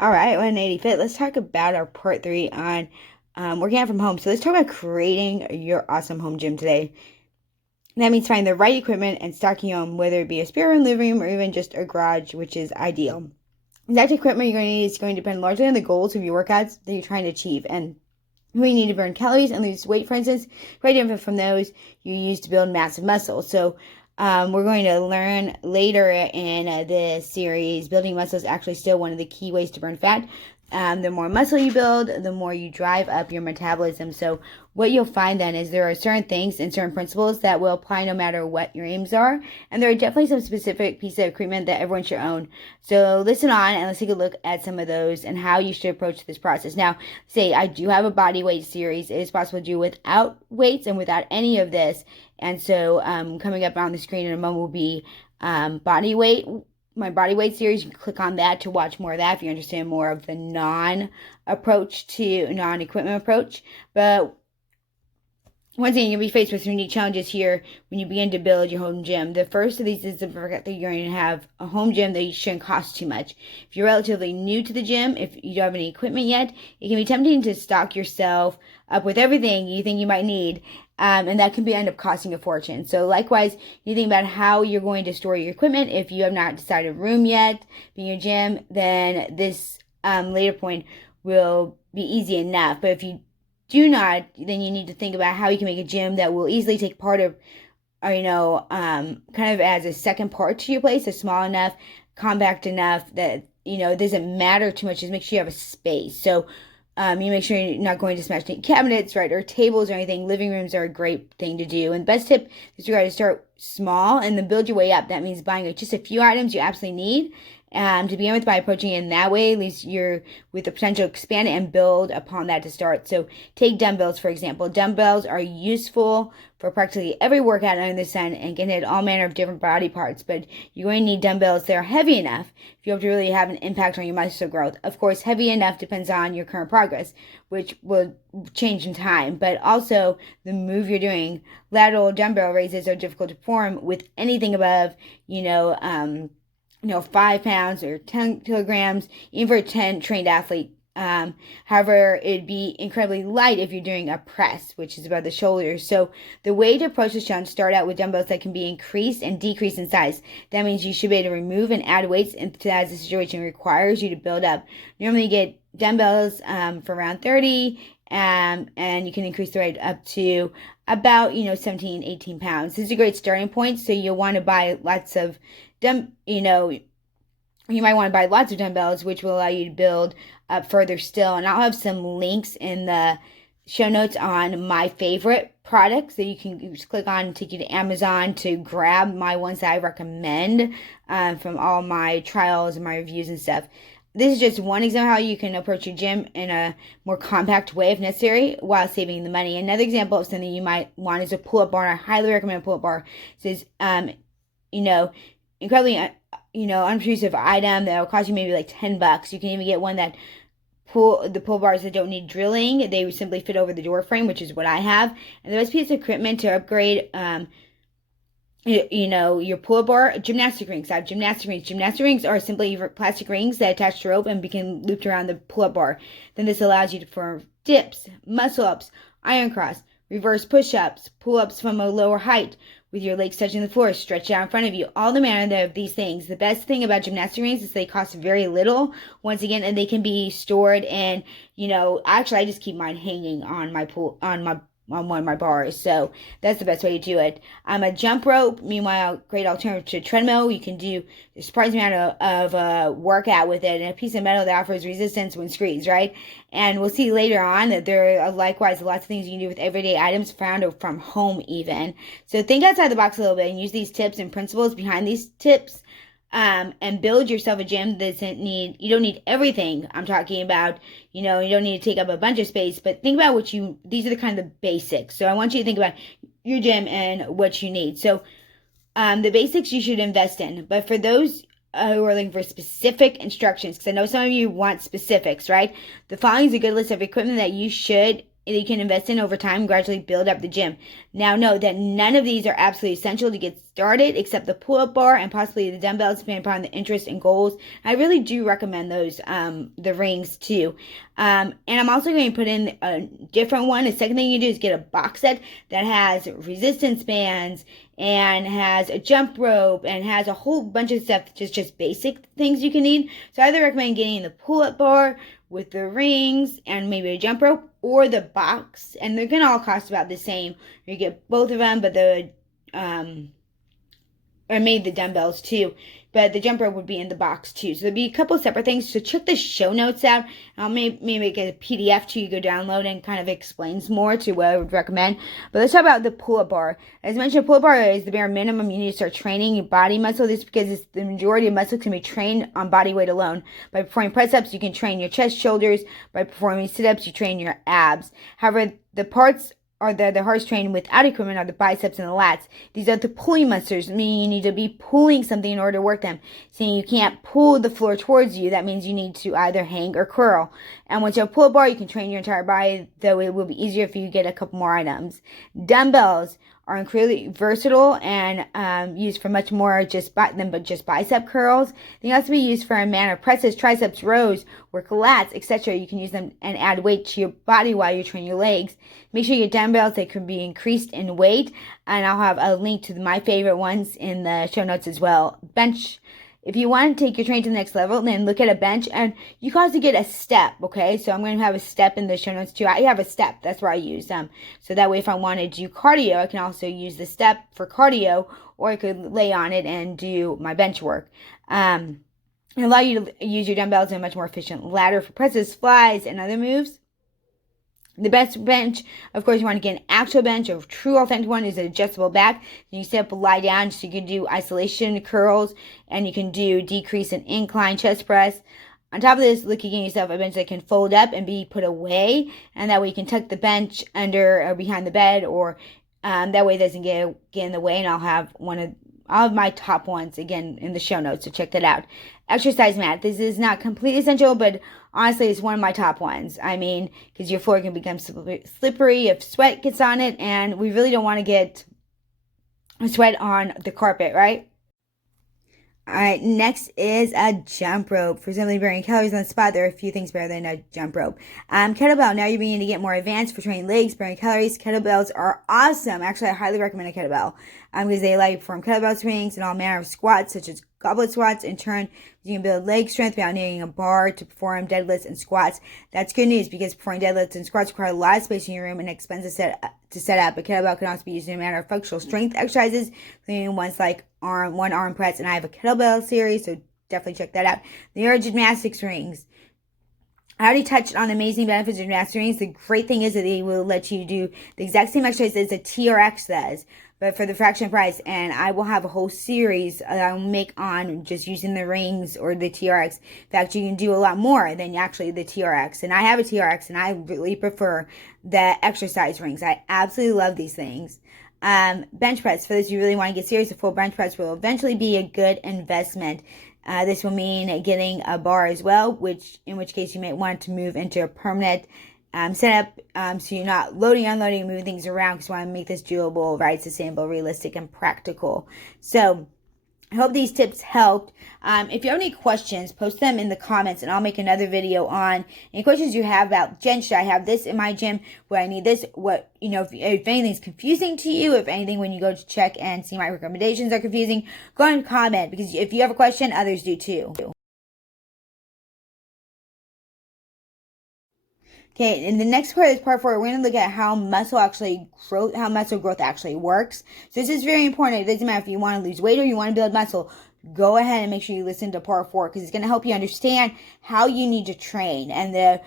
All right, 180 Fit. Let's talk about our part three on working out from home. So let's talk about creating your awesome home gym today. That means finding the right equipment and stocking your own, whether it be a spare room, living room, or even just a garage, which is ideal. The exact equipment you're going to need is going to depend largely on the goals of your workouts that you're trying to achieve and who you need to burn calories and lose weight, for instance, quite different from those you use to build massive muscle. So we're going to learn later in this series, building muscle is actually still one of the key ways to burn fat. The more muscle you build, the more you drive up your metabolism. So what you'll find then is there are certain things and certain principles that will apply no matter what your aims are. And there are definitely some specific pieces of equipment that everyone should own. So listen on and let's take a look at some of those and how you should approach this process. Now, say I do have a body weight series. It is possible to do without weights and without any of this. And so coming up on the screen in a moment will be body weight. My body weight series, you can click on that to watch more of that if you're interested in more of the non-equipment approach. But once again, you'll be faced with unique challenges here when you begin to build your home gym. The first of these is the fact that you're going to have a home gym that shouldn't cost too much. If you're relatively new to the gym, if you don't have any equipment yet, it can be tempting to stock yourself up with everything you think you might need. And that can end up costing a fortune. So likewise, you think about how you're going to store your equipment. If you have not decided a room yet in your gym, then this later point will be easy enough. But if you do not, then you need to think about how you can make a gym that will easily take part of, kind of as a second part to your place, so small enough, compact enough that, it doesn't matter too much. Just make sure you have a space. So you make sure you're not going to smash any cabinets, right, or tables or anything. Living rooms are a great thing to do. And the best tip is to start small and then build your way up. That means buying just a few items you absolutely need. To begin with, by approaching it in that way, at least you're with the potential to expand it and build upon that to start. So take dumbbells, for example. Dumbbells are useful for practically every workout under the sun and can hit all manner of different body parts, but you're going to need dumbbells that are heavy enough if you hope to really have an impact on your muscle growth. Of course, heavy enough depends on your current progress, which will change in time, but also the move you're doing. Lateral dumbbell raises are difficult to perform with anything above, 5 pounds or 10 kilograms, even for a 10 trained athlete. However, it'd be incredibly light if you're doing a press, which is above the shoulders. So the way to approach this challenge, start out with dumbbells that can be increased and decreased in size. That means you should be able to remove and add weights as the situation requires you to build up. Normally you get dumbbells for around 30, and you can increase the weight up to about 17, 18 pounds. This is a great starting point, so you'll want to buy lots of you might want to buy lots of dumbbells, which will allow you to build up further still. And I'll have some links in the show notes on my favorite products that you can just click on and take you to Amazon to grab my ones that I recommend from all my trials and my reviews and stuff. This is just one example how you can approach your gym in a more compact way if necessary while saving the money. Another example of something you might want is a pull-up bar. I highly recommend a pull-up bar. It says, incredibly, unobtrusive item that will cost you maybe like $10. You can even get one that the pull bars that don't need drilling. They simply fit over the door frame, which is what I have. And the best piece of equipment to upgrade, your pull-up bar, gymnastic rings. I have gymnastic rings. Gymnastic rings are simply plastic rings that attach to rope and become looped around the pull-up bar. Then this allows you to perform dips, muscle-ups, iron cross, reverse push-ups, pull-ups from a lower height with your legs touching the floor, stretched out in front of you, all the manner of these things. The best thing about gymnastic rings is they cost very little, once again, and they can be stored in, actually I just keep mine hanging on on one of my bars, so that's the best way to do it. A jump rope, meanwhile, great alternative to treadmill. You can do a surprising amount of workout with it, and a piece of metal that offers resistance when squeezed, right? And we'll see later on that there are likewise lots of things you can do with everyday items found from home even. So think outside the box a little bit and use these tips and principles behind these tips. And build yourself a gym that you don't need everything I'm talking about, you don't need to take up a bunch of space, but think about these are the kind of the basics. So I want you to think about your gym and what you need. So, the basics you should invest in, but for those who are looking for specific instructions, because I know some of you want specifics, right? The following is a good list of equipment that you should you can invest in over time, gradually build up the gym. Now note that none of these are absolutely essential to get started, except the pull-up bar and possibly the dumbbells, depending upon the interest and goals. I really do recommend those, the rings too. And I'm also going to put in a different one. The second thing you do is get a box set that has resistance bands and has a jump rope and has a whole bunch of stuff, just basic things you can need. So I either recommend getting the pull-up bar with the rings and maybe a jump rope, or the box, and they're gonna all cost about the same. You get both of them, but or maybe the dumbbells too, but the jump rope would be in the box too. So there'd be a couple separate things. So check the show notes out. I'll maybe make a PDF too, you go download, and kind of explains more to what I would recommend. But let's talk about the pull-up bar. As mentioned, pull-up bar is the bare minimum you need to start training your body muscle. This is because the majority of muscle can be trained on body weight alone. By performing press-ups, you can train your chest, shoulders. By performing sit-ups, you train your abs. However, the parts are the hardest trained without equipment are the biceps and the lats. These are the pulling muscles, meaning you need to be pulling something in order to work them. Saying you can't pull the floor towards you, that means you need to either hang or curl. And once you have a pull-up bar, you can train your entire body, though it will be easier if you get a couple more items. Dumbbells are incredibly versatile and used for much more than just bicep curls. They can also be used for a amount of presses, triceps, rows, work lats, etc. You can use them and add weight to your body while you train your legs. Make sure you get dumbbells that can be increased in weight, and I'll have a link to my favorite ones in the show notes as well. Bench. If you want to take your training to the next level, then look at a bench, and you can also get a step, okay? So I'm going to have a step in the show notes too. I have a step. That's where I use them. So that way if I want to do cardio, I can also use the step for cardio, or I could lay on it and do my bench work. And allow you to use your dumbbells in a much more efficient ladder for presses, flies, and other moves. The best bench, of course, you want to get an actual bench. A true authentic one is an adjustable back. You sit up, lie down, so you can do isolation curls, and you can do decrease and incline chest press. On top of this, look at getting yourself a bench that can fold up and be put away, and that way you can tuck the bench under or behind the bed, or that way it doesn't get in the way. And I'll have all of my top ones again in the show notes, so check that out. Exercise mat. This is not completely essential, but honestly, it's one of my top ones. I mean, because your floor can become slippery if sweat gets on it, and we really don't want to get sweat on the carpet, right? Alright, next is a jump rope. For simply burning calories on the spot, there are a few things better than a jump rope. Kettlebell. Now you're beginning to get more advanced for training legs, burning calories. Kettlebells are awesome. Actually, I highly recommend a kettlebell because they allow you to perform kettlebell swings and all manner of squats, such as goblet squats. In turn, you can build leg strength without needing a bar to perform deadlifts and squats. That's good news because performing deadlifts and squats require a lot of space in your room and expensive to set up. A kettlebell can also be used in a manner of functional strength exercises, including ones like one arm press, and I have a kettlebell series, so definitely check that out. The gymnastics rings. I already touched on the amazing benefits of gymnastics rings. The great thing is that they will let you do the exact same exercise as a TRX does, but for the fraction of price. And I will have a whole series I'll make on just using the rings or the TRX. In fact, you can do a lot more than actually the TRX. And I have a TRX, and I really prefer the exercise rings. I absolutely love these things. Bench press. For this, you really want to get serious. A full bench press will eventually be a good investment. This will mean getting a bar as well, in which case you might want to move into a permanent setup, so you're not loading, unloading, moving things around, because you want to make this doable, right, sustainable, realistic, and practical. So I hope these tips helped. If you have any questions, post them in the comments, and I'll make another video on any questions you have about, Jen, should I have this in my gym? Would I need this? What, if anything's confusing to you, if anything, when you go to check and see my recommendations are confusing, go ahead and comment, because if you have a question, others do too. Okay, in the next part of this part 4, we're going to look at how muscle growth actually works. So this is very important. It doesn't matter if you want to lose weight or you want to build muscle. Go ahead and make sure you listen to part 4, because it's going to help you understand how you need to train and the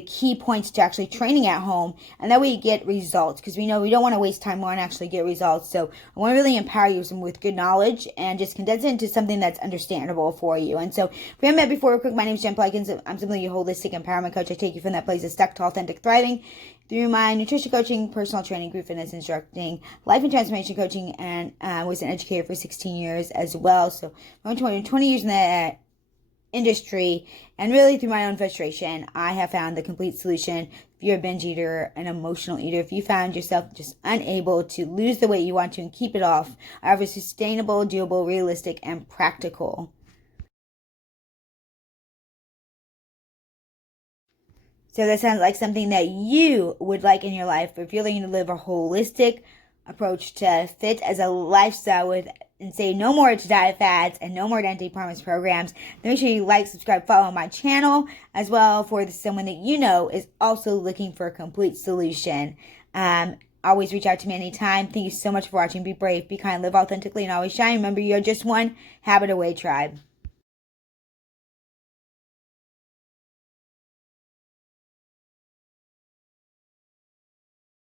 key points to actually training at home, and that way you get results, because we know we don't want to waste time. We want to actually get results. So I want to really empower you with good knowledge and just condense it into something that's understandable for you. And so if we haven't met before, real quick, my name is Jen Plykins. I'm simply your holistic empowerment coach. I take you from that place of stuck to authentic thriving through my nutrition coaching, personal training, group fitness instructing, life and transformation coaching, and was an educator for 16 years as well. So I'm 20 years in that industry, and really through my own frustration, I have found the complete solution. If you're a binge eater, an emotional eater, if you found yourself just unable to lose the weight you want to and keep it off, I have a sustainable, doable, realistic, and practical. So that sounds like something that you would like in your life. If you're looking to live a holistic approach to fit as a lifestyle with, and say no more to diet fads and no more to anti-promise programs, then make sure you like, subscribe, follow my channel as well for someone that you know is also looking for a complete solution. Always reach out to me anytime. Thank you so much for watching. Be brave, be kind, live authentically, and always shine. Remember, you're just one habit away, tribe.